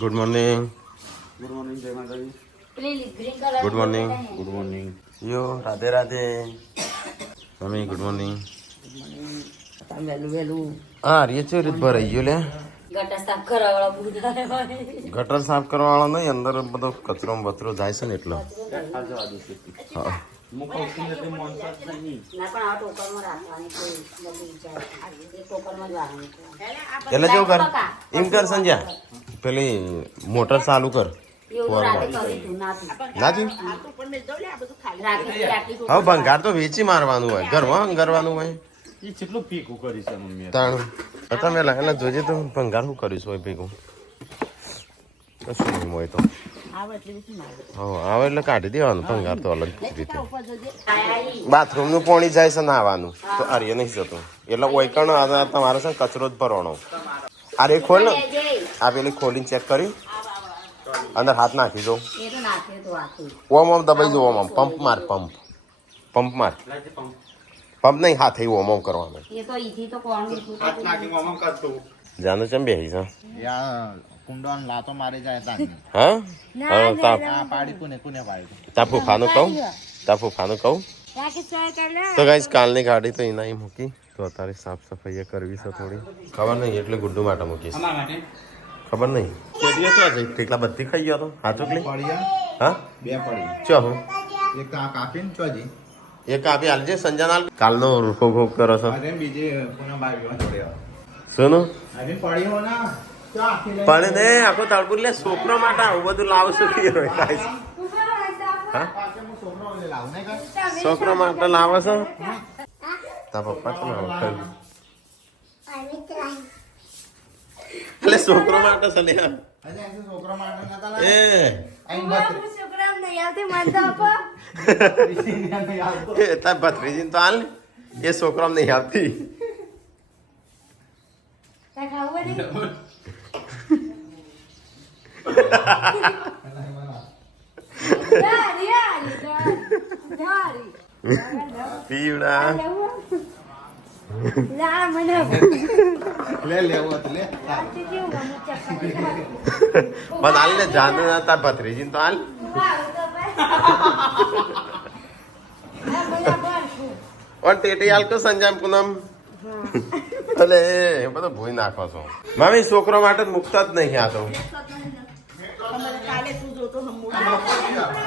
Good morning. Good morning જય Mataji. Good morning. Good morning. યો Radhe Radhe. Mummy good morning. હા રે છે રીત ભરાઈ ગયો લે. ગટર સાફ કરવા વાળો નહીં, અંદર બધો કચરો બચરો જાય છે ને એટલો. હા એટલે કેવું કર એમ કર સંજ્યા, પેલી મોટર ચાલુ કર. હવે ભંગાર તો વેચી મારવાનું હોય, ઘરમાં કરવાનું હોય. એ કેટલું પીકું કરી છે મમ્મી? તાણું તમે એટલે જોજે તો ભંગાર શું કરીશું હોય ભેગું કશું નહીં હોય તો. આવે એટલે કાઢી દેવાનું ભંગાર તો અલગ રીતે. બાથરૂમ નું પાણી જાય છે નાવાનું તો આર્ય નહીં જતું, એટલે ઓયકણ તમારે છે કચરો જ ભરવાનો. આ રે ખોલ ને, આ પેલી ખોલીને ચેક કરી અંદર હાથ નાખી દો. ઓમ ઓમ દબાઈ દો, ઓમ ઓમ પંપ માર, પંપ માર. પંપ નહીં, હાથ ઓમ ઓમ કરવાનો. જાનું ચમ બેસી છે કુંડોન લાતો મારી જાય તાની. હા પાડી કોને પાડી? તાપુ ખાનું કહું, તાપુ ખાનું કહું. તો ગાઈસ કાલની ગાડી તો એના મૂકી, તો અત્યારે સાફ સફાઈ કરવી છે થોડી. ખબર નહીં એટલે ગુડ્ડુ માટે મૂકીશ, ખબર નહીં. ઠીકલા બધી ખાઈ ગયો તો હાથું કલી. હા બે પડી ચો હું એક કાપીને ચોજી એક આપી હાલજે સંજાના. કાલનો રૂખો ખોખ કરો છો. અરે બીજી કોના બાવી જોડે શું અરે પડી હો ના પણ ને આખો તળપુર લે છોકરો માટે આવું બધું લાવશું. છોકરો માટે લાવે છે તા પપ્પા તો લાવે એટલે છોકરો માટે છે લે. છોકરો માટે એ તાર ભત્રીજી તો હાલ ને, એ છોકરો નહીં આવતી. પીવડા લે લેવો લે પણ હાલ ને જાન તાર ભત્રીજી તો હાલ. और टेटी हाल को संजाम पूनम અલે એ બધો ભૂઈ નાખો છો મમ્મી. છોકરો માટે મુકતા જ નહીં આ તો.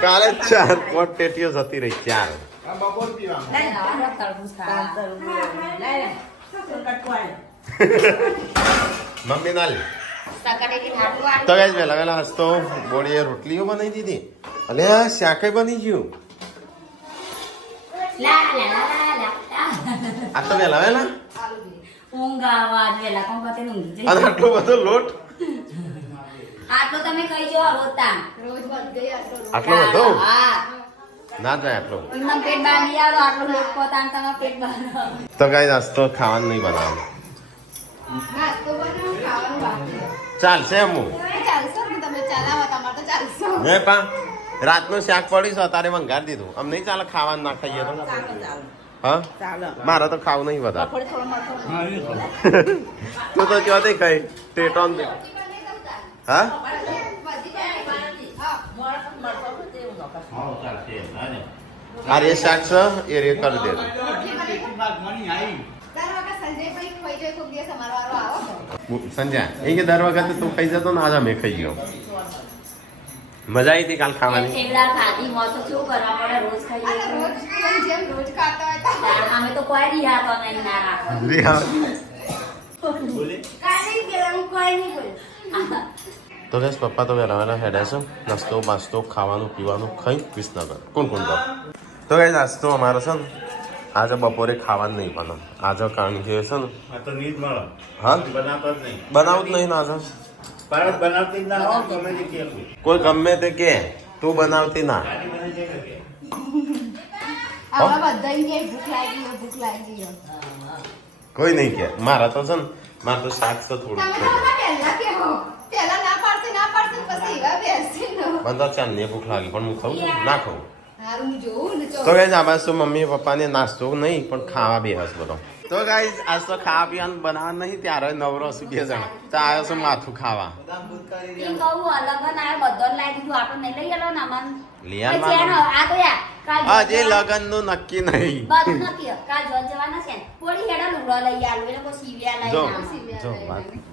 કાલે 4 ટેટીઓ જતી રહી, 4. મમ્મી ના લે તો ગાઈસ વેલા હસતો બોડીએ રોટલીઓ બનાવી દીધી. અલે શાકે બની ગયું. આ તો વેલા અને આટલો બધો લોટ. આટલો તમે કઈ જો રોતા આટલો બધો ના જાય આટલો. એમના પેટ બહાર નહીં આવે આટલો લોટ પોતાને તમારા પેટ બહાર તો ગાઈસ આજ તો ખાવાનું નહીં બનાવવાનું. નાસ્તો બનાવો ખાવાનું બાકી ચાલશે એમ ચાલશો ને તમે ચલાવો તમારે તો ચાલશો હે પા રાતનું શાક પડ્યું છે તારે મંગાવી દીધું. આમ નહીં ચાલે ખાવાનું ના ખાઈએ તો. હા મારે તો ખાવું નહીં વધારે. તું તો ચોથી ખાઈ ટેટોન દે. હા આ રે શાક છે એ રે કરી દે. સંજય એ કે દર વખતે તું ખાઈ જતો ને આજે મેં ખાઈ ગયો. મજા આવી હતી કાલ ખાવાની. છેલ્લા ખાધી મો તો શું કરવા પડે રોજ ખાઈએ જેમ રોજ ખાતા હોય અમે તો કોઈ રિયા તો નહીં ના રાખો બોલે કાઈ પેલા હું કોઈ નહીં બોલ. તો ગેસ પપ્પા તો વેલા હેડે છે નાસ્તો બાસ્તો ખાવાનું પીવાનું ખાઈ વિસનગર. કોણ તો તો ગેસ નાસ્તો અમારો છે ને આજે બપોરે ખાવાનું નહીં બને આજે, કારણ કે છે ને હા બનાવું જ નહીં ને આજે. કોઈ ગમે તે કે તું બનાવતી ના. કોઈ નહીં કે મારા તો છે ને મારે તો શાક તો થોડું બંધા ચાલ ને ભૂખ લાગી પણ હું ખાઉં છું ના ખાઉં. તો કઈ આ બાજુ મમ્મી પપ્પાને નાસ્તો નહીં પણ ખાવા બે હસ બધો. તો ગાઈસ આજ તો ખાવા પીવાનું બનાવવાનું નહીં ત્યારે નવરો છું 2 જણા તો આવ્યો છું માથું ખાવા બદામ દૂધ કરી ઈ કહું અલગન આ બધો લાગી દીધું આપણે નહીં લઈ આલો ને અમન લઈ આવવાનું. પછી એનો આ તો યાર કાલ હજી લગન નું નક્કી નહીં બધું નક્કી કાલ જોન જવાના છે ને પોળી હેડા લુગડો લઈ આલું એટલે કોઈ સીવ્યા જો લઈ જો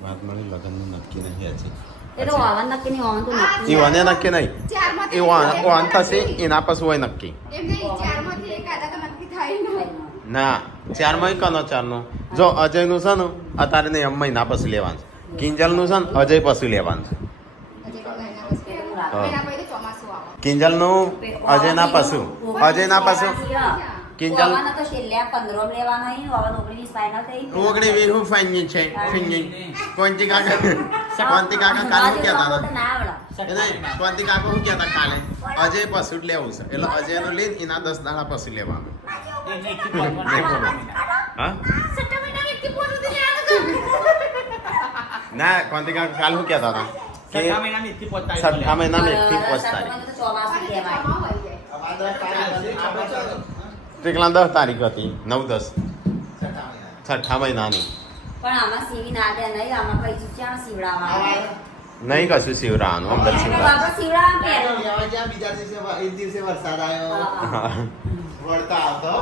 વાત મળી લગન નું નક્કી નહીં હજી એટલે ઓવન નક્કી નહીં ઓવન તો નક્કી ઈ વાને નક્કી નહીં એ વાન થશે એના પછી હોય નક્કી ના 4 માં કનો 4 નો જો અજય નું છે ને અત્યારે નહીં મહિના પછી લેવાનું છે કિંજલ નું છે ને અજય પછી લેવાનું છે કિંજલ નું અજય ના પશુ કિંજલ ઓવન તો છેલ્લે 15 લેવાનો અહીં ઓવન 19 ફાઇનલ થઈ ઓગણી વીહું ફાઈન છે કોંતી કાકા કાલે હું કહેતા હતા ના આવડે નહીં કોંતી કાકા હું કહેતા કાલે અજય પશુ જ લેવું છે એટલે અજય નું લઈને એના 10 દાડા પછી લેવાનું હા ના કોંતી કાકા કાલે હું કહેતા હતા કે 6 મહિનામાં 1 થી 5 તારીખ તો ચોમાસું કહેવાય કેટલા 10 તારીખ હતી 9-10 6 મહિનાની પણ આમાં સીવી ના દે નહીં આમાં કઈ ચૂચ્યા સીવડાવવા નહીં કશું શિવરાનું અંદર બાબા સીવડાવવા કે બીજા દિવસે વરસાદ આવ્યો વળતા આવતો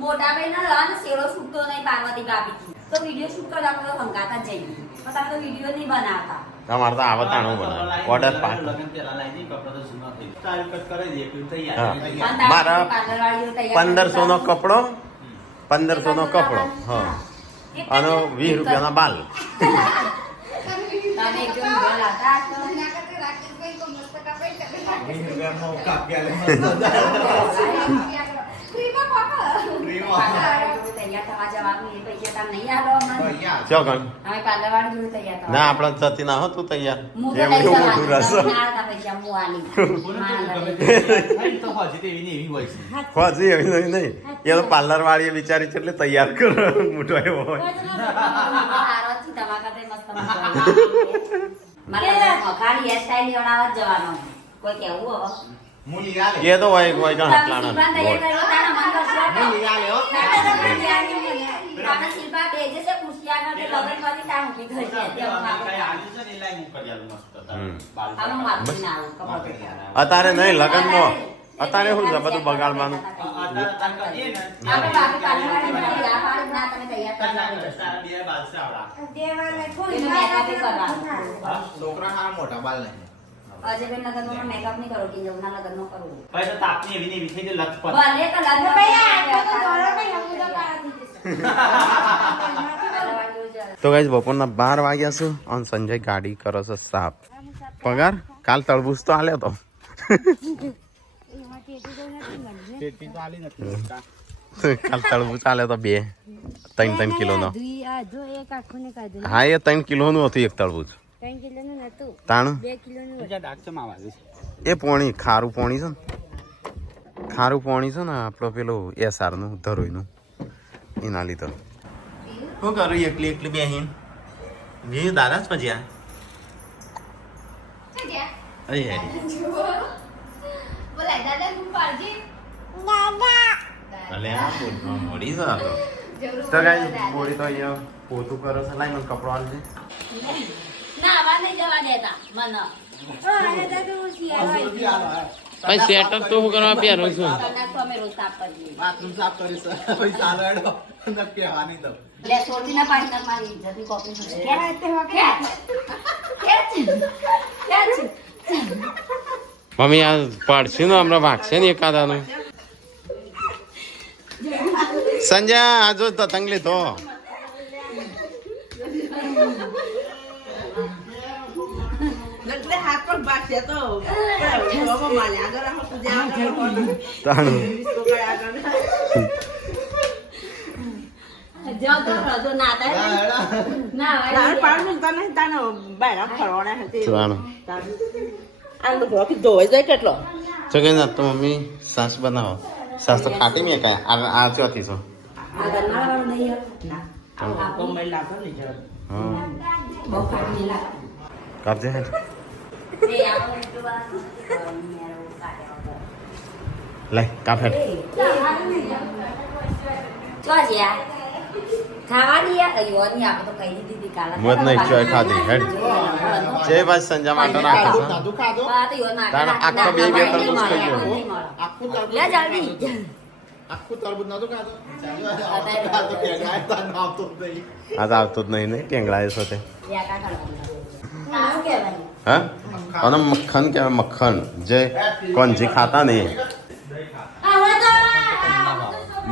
મોટા ભાઈ ના લવાને શેરો છૂટતો નહીં પાર્વતી ભાભી તો વિડિયો શૂટ કરવા આપણે હંગાતા જ જઈએ પણ તમે તો વિડિયો નહીં બનાવતા તમારે તો આવતાનું બનાવે ઓર્ડર પાક મારા 1500 નો કપડો 1500 નો કપડો હા અને 20 રૂપિયાના બાલ તમે એક જણ બોલાતા તો ના આપડે જતી ના હતું તૈયાર મોટું રસ હજી એવી નહીં એ તો પાર્લર વાળી બિચારી છે એટલે તૈયાર કરો મોટો એવો હોય એ તો હોય કોઈ કણ અત્યારે નહીં લગનમાં અત્યારે શું છે બધું બગાડવાનું છોકરા મોટા બાલ નહીં અજયબેન લગનમાં મેકઅપ નહીં કરો કિંજલના લગનમાં કરો ભાઈ તો તાપની એવી ને એવી થઈ જાય લખપત ભલે તો લગ્ન તો ગાઈસ બપોરના 12 વાગ્યા છે અને સંજય ગાડી કરો છે સાફ પગાર કાલ તળબૂચ તો આલ્યો તો કાલ તળબૂચ આલ્યો તો 3 કિલો નો હા એ 3 કિલો નું હતું એક તળબૂચ તાણ એ પોણી ખારું પોણી છે ને ખારું પોણી છે ને આપણો પેલો એસઆર નું ધરોઈ નું એના લીધે શું કરું એકલી એકલી બેહીન વી દાદા જ પછી મોડી છે તો ગાઈ મોડી તો અહીંયા પોતું કરો છે લાઈ મને કપડો આલજે ના આવા નહીં જવા દેતા મને ભાઈ સેટઅપ તો હું કરવા પહેરો છું અમે રોજ સાફ કરીએ બાથરૂમ સાફ કરીશ પછી ચાલો હેડો અંદર કહેવાની તો લે છોડી ના પાડી ના મારી ઇજ્જતની કોપી છે મમ્મી આ પડશે ને હમણાં વાગશે ને એકાદાનું સંજય આજો તંગ લીધો તો મમ્મી સાસ બનાવો સાસ તો ખાટી મેં કયા આ ચોથી છો કરજે લે કાફેટ ચો જ્યા ખાવા દિયા અયો ની આપણે તો કહી દીધી કાલા મોત નહીં ચોય ખાધી હેડ જે બસ સંજા માટે રાખો છો દાદુ ખાધો બા તો યો ના તાણ આખો બે તરબૂચ ખાઈ ગયો આખું તરબૂચ લે જલ્દી આખું તરબૂચ નતું ખાધો આ તો કેગાય તાર નામ તો નહીં આ તો આવતો જ નહીં ને કેંગળાએ સાથે યા કા કરવાનું નામ કેવાય હા અને મક્ખન કહેવાય મક્ખન જે કોંજી ખાતા ને આવા તો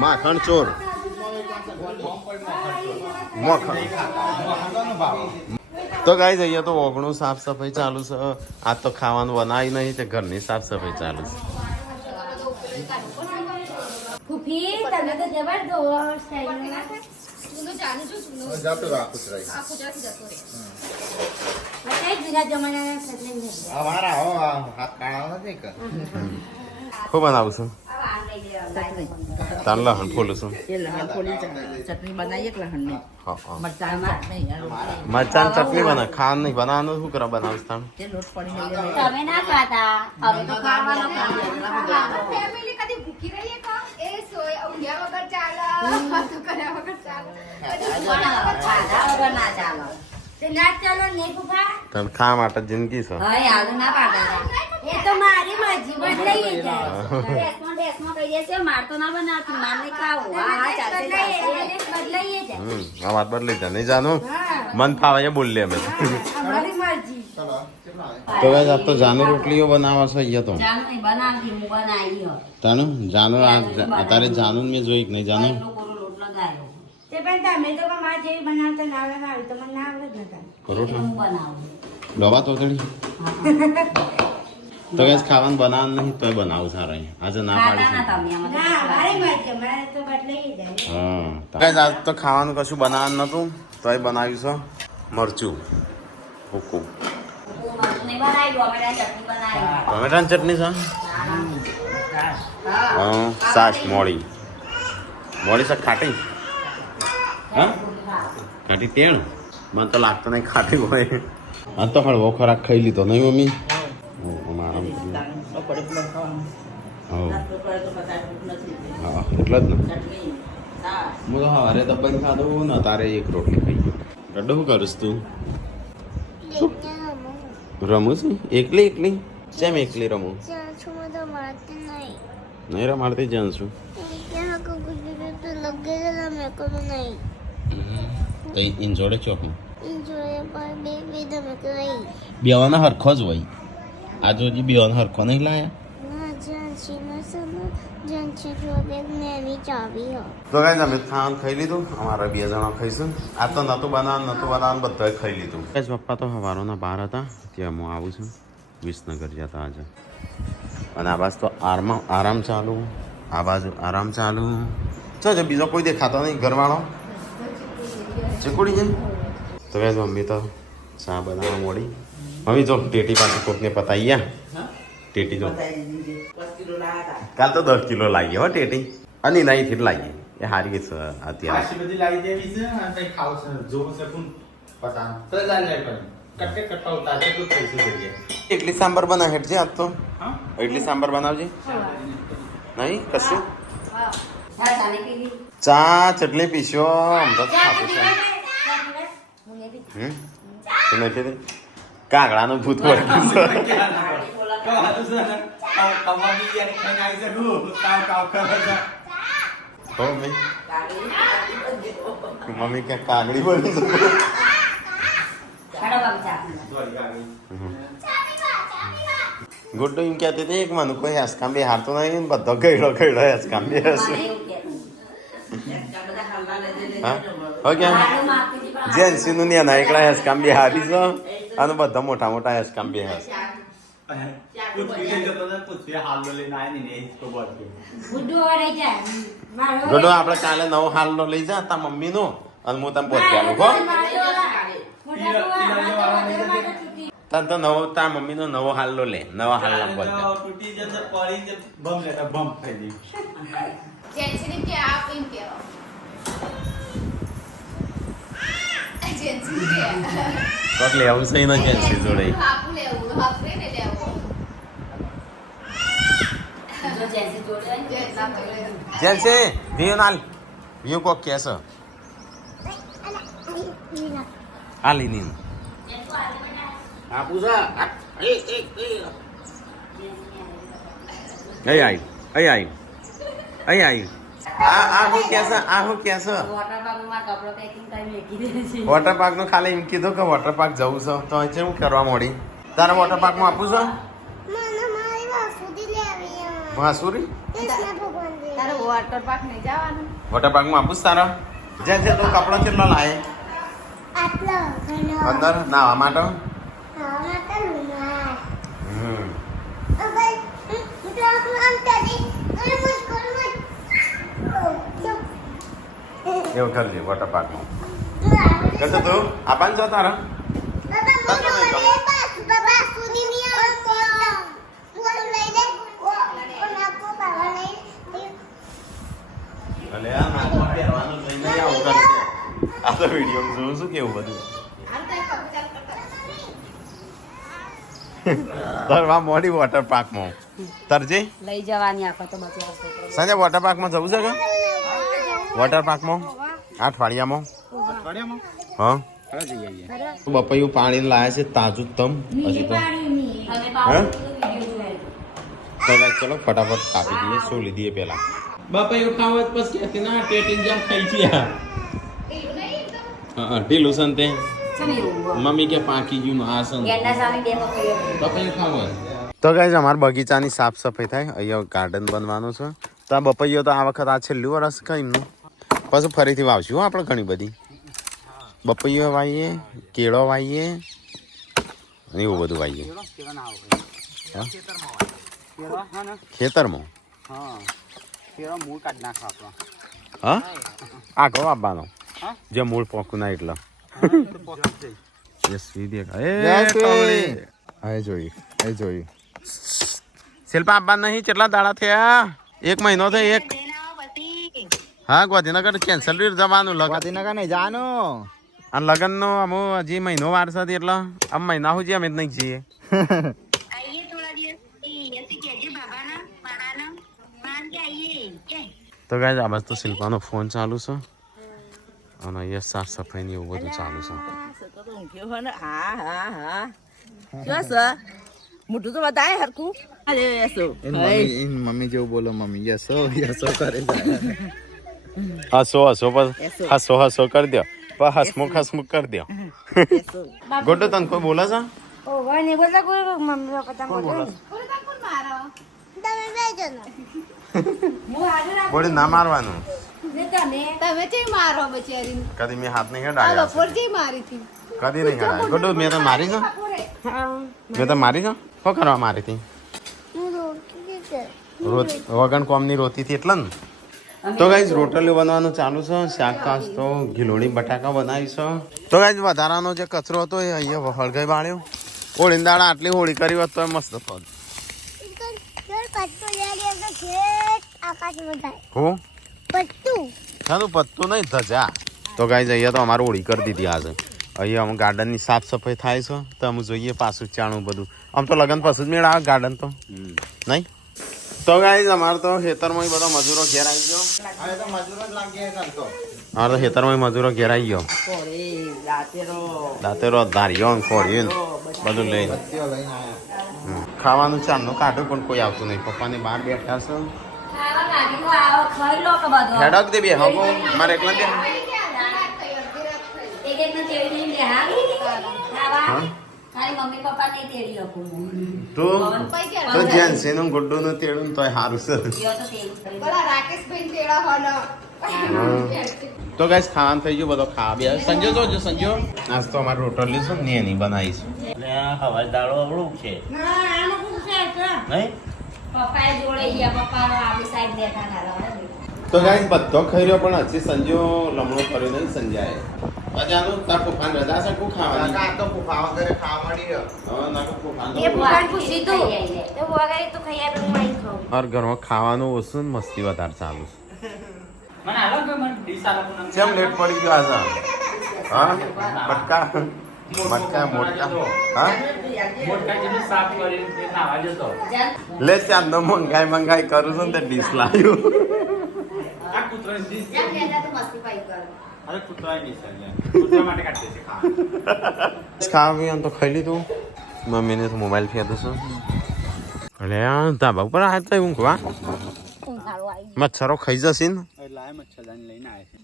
માખણ ચોર મખણ તો ગાઈ જઈએ તો ઓગણું સાફ સફાઈ ચાલુ છે આ તો ખાવાનું બનાવી નહીં તે ઘરની સાફ સફાઈ ચાલુ છે ફૂફી તમે તો જબરદસ્ત સ્ટાઈલ જાતો રાખું જ રહી બતાઈ જુના જમાનાના સદને નહીં અમારા હો હાથ કાળા નથી કે ખૂબ બનાવું છું તાન લહણ ફોલું છું એ લહણ ફોલી ચટણી બનાવીએ કે લહણની હા હા મરચાં ચટણી મરચાં ચટણી બના ખાવાનું નહીં બનાવવાનું શું કરવા બનાવું તાણ તે લોટ પડી ગયેલો તમે ના ખાતા અમે તો ખાવાનો ફેમિલી કદી ભૂખી રહીએ કા એ સોય ઊંઘ્યા વગર ચાલે વાતો કર્યા વગર ચાલે ખાધા વગર ના ચાલો તે ના ચાલો નહીં ફૂફા તાણ ખા માટે જિંદગી છે હવે આલુ ના પાડતા એ તો મારી મરજી બદલાઈ જાય ડેસમાં કહી દેશે માર તો ના બનાવતી માર નહીં ખાવું હા હા ચાલશે બદલાઈ જાય આ વાત બદલી જાય નહીં જાનું મન ફાવે એ બોલ લે અમે અમારી મરજી ચલો કેટલા તો ગાઈસ આ તો જાનુ રોટલીઓ બનાવવા છે અહીંયા તો જાનું નહીં બનાવતી હું બનાવી હો તાનું જાનુ અત્યારે જાનુ મેં જોઈ કે નહીં જાનુ લોટ લગાવ્યો તે પણ તમે તો મારા જેવી બનાવતા ના આવડે ના આવે તો મને ના આવડે જ નતા રોટલી હું બનાવું ડોબા તોતડી તો ગાઈસ ખાવાનું બનાવવાનું નહીં તોય બનાવું સારા અહીંયા આજે ના પાડી ખાતા ના છે તમે ના મારી મરજી મારે તો બદલાઈ જાય હા ગાઈસ આજ તો ખાવાનું કશું બનાવવાનું નતું તોય બનાવ્યું છે મરચું હુકુમ નહીં બનાવી ટમેટાની ચટણી બનાવી ટમેટાની ચટણી છે હા સાસ મોળી મોળી શાક ખાટી હા ખાટી તેણ મને તો લાગતો નહીં ખાટી હોય આ તો હળવો ખોરાક ખાઈ લીધો નહીં મમ્મી આરામ પડી પેલો ખાવાનું હા પડે તો પચાસ નથી હા એટલે જ ને ચટણી છાશ હું તો સવારે તો બંધ ખાધું ને તારે એક રોટલી ખાઈ ગયો ગડ્ડો શું કરીશ તું રમું છું એકલી એકલી કેમ એકલી રમું નહીં રમાડતી જાણ છું તો ઇન જોડે ચોકમાં બેવાનો હરખો જ હોય આ જોજી બેવાનો હરખો નહીં લાયા તો કાંઈ તમે ખાવાનું ખાઈ લીધું અમારા 2 જણા ખાઈશું આ તો નહોતું બનાવવાનું બધાએ ખાઈ લીધું પપ્પા તો સવારોના બહાર હતા ત્યાં હું આવું છું વિસનગર જતા આજે અને આ બાજુ તો આરામ ચાલુ આ બાજુ આરામ ચાલુ જો બીજો કોઈ દેખાતો નહીં ઘરવાળો ચીકુડી છે તો કાંઈ મમ્મી તો ચા બનાવવા મોડી મમ્મી જો ટેટી પાછી કોકને પતાવી ગયા ટેટી જો કાલ તો 10 કિલો લાગી હો ટેટી અને નહીં લાગી એ હારી ગઈ છે અત્યારે આશી બધી લાવી દેવી છે અને કઈ ખાવ છે જો શકું પતા તો ચાલે પણ કટકે કટકા ઉતારે તો પૈસે જોઈએ ઇડલી સાંભાર બનાવ હેઠજે આજ તો હા ઇડલી સાંભાર બનાવજે નહીં કશું ચાની પીવી ચા ચટણી પીશો અમદાવાદ ખાતું છે તો નહીં કીધી કાગડાનું ભૂત વળગ્યું છે હો મમ્મી કે કાગડી બની છે ગુડ્ડુ એમ કહેતી હતી કે મને કોઈ હેસકામ બી હારતો નહીં બધો ગયડો હેસકામ બી હશે હા ઓકે જેન્સીનું ને એના એકલા હેસકામ બી હારી છે અને બધા મોટા હેસકામ બી હશે ગુડ્ડુ વળી જાય મારો ગુડ્ડુ આપણે કાલે નવો હાલનો લઈ જા તા મમ્મીનો અને હું તને પહોંચ્યાનું હો તાર તો નવો તા મમ્મીનો નવો હાલનો લે નવા હાલનો પહોંચ્યા તૂટી જશે પડી જશે બમ લેતા બમ થઈ ગઈ જેન્સીને કે આપ એમ કહેવા જેન્સી કે કોક લેવું છે ને જેન્સી જોડે હાપુ લેવું હાપરે ને લેવું જો જેસી જોડે હોય ને, જેસી જોડે. જેન્સે વિયો નાલ વિયો કોક કેસ આ લીની અહીં આ હું કેસ વોટર પાર્કમાં કપડો પેકિંગ કરી મેકી દે છે. વોટર પાર્ક નું ખાલી એમ કીધું કે વોટર પાર્ક જવું છે તો અહીં શું કરવા મોડી તારા વોટર પાર્ક માં આપું છો વાસુરી તારે વોટર પાર્ક નહીં જવાનું? વોટર પાર્ક માં આપું છું તારા જે તું કપડો કેટલો લાવે અંદર નાવા માટે હમ એવું કરજે વોટર પાર્ક માં કરતો તું આપવાનું છો તારા અલે આ નાચમાં પહેરવાનું લઈને આવું કરશે આ તો વિડીયો જોઉં છું કેવું બધું તરવા મોડી વોટર પાર્ક માં તરજે લઈ જવાની આખો તો બચ્યા છોકરો. સંજય વોટર પાર્ક માં જવું છે કે વોટર પાર્ક માં અઠવાડિયામાં હા બપૈયું પાણી લાયા છે તાજું તમ હજી તો અને હા? વિડીયો જોયો. તો guys, ચલો ફટાફટ કાપી દઈએ શું લીધીએ પેલા બાપા એવું ખાવ પછી કહેતી ના ટેટિંગ જામ ખાઈ છે એવું નહીં એકદમ? હા ઢીલું છે ને તે શું એવું? મમ્મી કે પાકી ગયું આ છે ગેંડા સામે બે પકડ્યો. બપૈયું ખાવું તો ગાઈઝ અમારા બગીચાની સાફ સફાઈ થાય અહીંયા ગાર્ડન બનવાનું છે તો આ બપૈયો તો આ વખત આ છેલ્લું વર્ષ કઈ નું પછી ફરીથી વાવશું હો આપણે ઘણી બધી બપૈયો વાવીએ કેળો વાવીએ અને એવું બધું વાવીએ હા? ખેતરમાં હા આગો આપવાનો જે મૂળ પોકું ના એટલા યસવી દેખા એ જોયું શિલ્પા આપવા નહીં કેટલા દાડા થયા 1 મહિનો થયો એક હા ગાંધીનગર કેન્સલ જવાનું લગન નહીં જાનું અને લગન નો અમુ હજી મહિનો વાર છે એટલે આમ મહિના સુધી અમે જ નહીં જઈએ તો ગાય આ બસ તો શિલ્પાનો ફોન ચાલુ છે અને અહીંયા સાફ સફાઈ ને એવું બધું ચાલુ છે છોકરો તો ઊંઘ્યો હોય ને. હા હા હા શું છે? મોઢું તો બતાય હરખું. અરે યસો મમ્મી જેવું બોલો મમ્મી યસો કરે હસો કરી દો પણ હસમુખ કરી દો ગોડો તને કોઈ બોલે છે ઓવા ને બોલા કોઈ મમ્મી પપ્પા બોલે કોણ મારો? બોડી ના મારવાનું ને તમે તમે ચેય મારો બચારી? કદી મેં હાથ નહીં આ હેડાયા બપોર ચેય મારી હતી? કદી નહીં હેડાયા ગોડો મેં તો મારી છે મેં તો મારી છે શું કરવા મારી હતી વગન કોમની રોતી હતી એટલે ને તો ગાઈઝ રોટલી બનવાનું ચાલુ છે શાક કાચ તો ગીલોણી બટાકા બનાવીશું તો ગાઈઝ વધારાનો જે કચરો હતો એ અહીંયા હળગાઈ બાળ્યો હોળી દાડા આટલી હોળી કરી હોત તો મસ્ત થોત હું સારું પત્તું નહીં ધજા તો ગાઈઝ અહીંયા તો અમારે હોળી કરી દીધી આજે અહીંયા અમે ગાર્ડનની સાફ સફાઈ થાય છે તો અમે જોઈએ પાછું ચાણું બધું આમ તો લગન પછી જ મેળ આવે ગાર્ડન તો નહીં તો ગાઈઝ અમારે તો ખેતરમાં બધા મજૂરો ઘેર આવી ગયો હવે તો મજૂરો જ લાગી કરતો અમારે તો ખેતરમાં મજૂરો ઘેર આવી ગયો દાંતેરો ધાર્યો ને ખોડ્યું ને બધું લઈ લઈને આવ્યા ખાવાનું ચાલનું કાઢું પણ કોઈ આવતું નહીં પપ્પાને બહાર બેઠા છે ખાવા કાઢીને આવો, ખાઈ લો કે બધું. હેડક દે બે હગો મારે એકલા દે એક એકને તેડી લઈને બેહાડી. ખાવા. હા? તારી મમ્મી પપ્પા નહીં તેડી શકું. તો જેન્સીનું ગુડ્ડુનું તેડું ને તોય સારું છે યો તો તેડી કરી. પેલા રાકેશભાઈ તેડા હોનો. તો ગાઈસ ખાવાનું થઈ ગયું બધો ખાવા બે સંજો જોજો સંજો આજ તો અમારે રોટલી છે ને એની બનાવી છે એટલે આ હવાઈ દાળો અવળું છે ના આમાં કોણ છે તો નહીં પપ્પાએ જોડે ગયા. પપ્પાનો આપણી સાઈડ બેઠા હતા. તો ગાઈસ બધો ખાઈ રહ્યો પણ હજી સંજો લમણો કર્યો નહીં સંજાએ અજાનું તાર પપ્પાને રજા છે કુ ખાવાની આ તો ફુફા વગેરે ખાવા મળી ગયો હવે નાખો પપ્પાને એ ભગવાન પૂછી તું તો વગાડી તો ખાઈ આપણે હું અહીં ખાઉં હર ઘરમાં ખાવાનું ઓછું ને મસ્તી વધારે ચાલુ છે મને હાલો કે મને ડીશ આલો પણ કેમ લેટ પડી ગયો આજે હા બટકા મટકા મોટા હા મોટા જેને સાફ કરી તે નાવા જતો લે ચાંદો મંગાઈ કરું છું ને તે ડીશ લાવ્યું આ કૂતરાની ડીશ છે. જા લેજા તું મસ્તી પાઈ કર અરે કૂતરાની ડીશ છે કૂતરા માટે કાઢે છે ખાવા ખાવા પીવાનું તો ખાઈ લીધું મમ્મીને તો મોબાઈલ ફેંદો છું અરે ધાબા ઉપર આ તો ઊંઘવા મચ્છરો ખાઈ જશે ને એટલે આ મચ્છરદાની લઈને આવે છે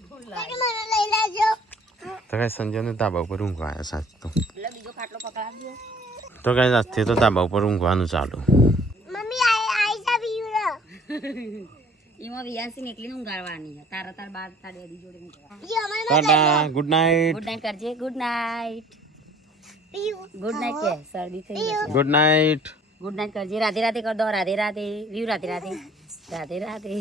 તો કઈ સંજયને ધાબા ઉપર ઊંઘવા આવ્યા સાચ તો એટલે બીજો ખાટલો પકડાવ્યો તો કઈ આજથી તો ધાબા ઉપર ઊંઘવાનું ચાલુ એમાં વિયાસી એકલી ઊંઘાડવાની તાર બાર તાર ડેડી જોડે ઊંઘવા tata good night good night કરજે ગુડ નાઇટ ગુડ નાઇટ કે શરદી થઈ ગઈ ગુડ નાઇટ ગુડ નાઇટ કરજે રાધે રાધે કર દો રાધે રાધે વ્યુ રાધે રાધે રાધે રાધે